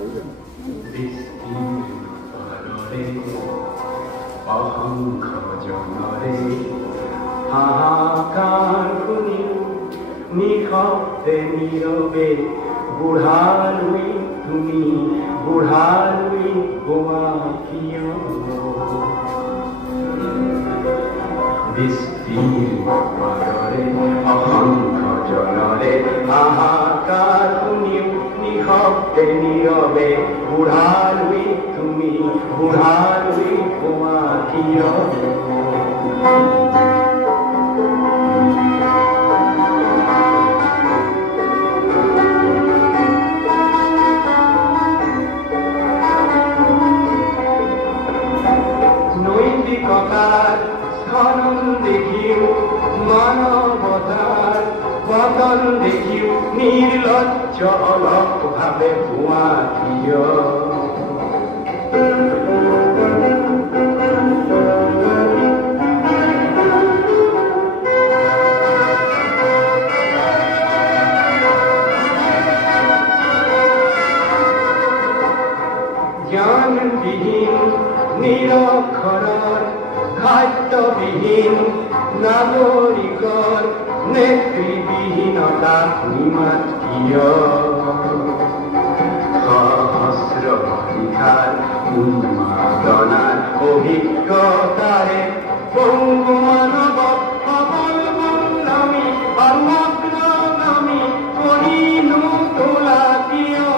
বৃষ্টিৰ অহংখ জনৰে হাহাকাৰ শুনি নিশব্দে নীৰবে বুঢ়ালুই তুমি বুঢ়ালুই বোমা কিয় বৃষ্টিৰ পাৰৰে অসংখ্য জনৰে হাহাকাৰ শুনিও নিশব্দে নীৰৱে বুঢ়ালুই তুমি বুঢ়ালুই বোমা কিয় নৈতিকতাৰ স্খলন দেখিও মানৱতাৰ পতন দেখিও নিৰ্লজ্জ অলপভাৱে ভুৱা কিয় জ্ঞানবিহীন নিৰক্ষৰৰ খাদ্যবিহীন নাগৰিকৰ নেতৃবিহীনতা নিমাত কিয় সহস্ৰ শিক্ষাৰ উন্মাদনাৰ অভিজ্ঞতাৰে পংগু মানৱক অৱলম্বী অগ্ৰগামী কৰি নোতোলা কিয়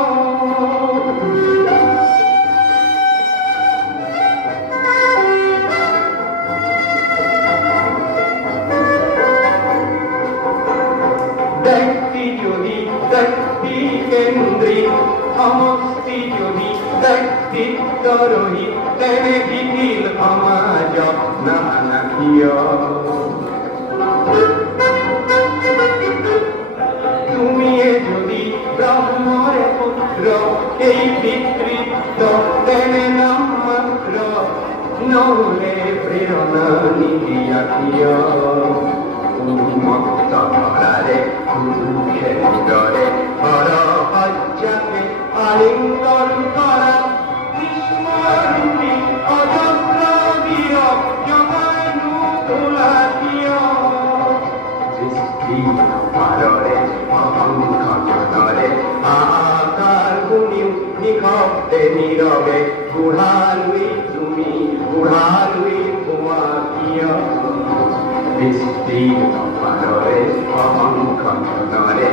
ব্যক্তি যদি ব্যক্তি কেন্দ্ৰিক সমষ্টি যদি ব্যক্তিত্ব ৰহিত তেনে বিধিল সমাজ নামানা কিয় তুমিয়ে যদি ব্ৰহ্মৰে পুত্ৰ এই পিতৃত্ব তেনে নাম মাত্ৰ নহলে প্ৰেৰণা নিদিয়া কিয় উন্মত্ত ধৰাৰে খেলিদৰে হৰসজ্জাকে আলিংগন কৰা বিস্মৰূপী অজস্ৰ বীৰ জগাই নোতোলা কিয় সৃষ্টিৰ পাৰৰে অসংখ্য জনৰে হাহাকাৰ শুনিও নিশব্দে নীৰৱে বুঢ়ালুই তুমি বুঢ়ালুই বোমা কিয় বৃষ্টিৰ পাৰৰে অসংখ্য জনৰে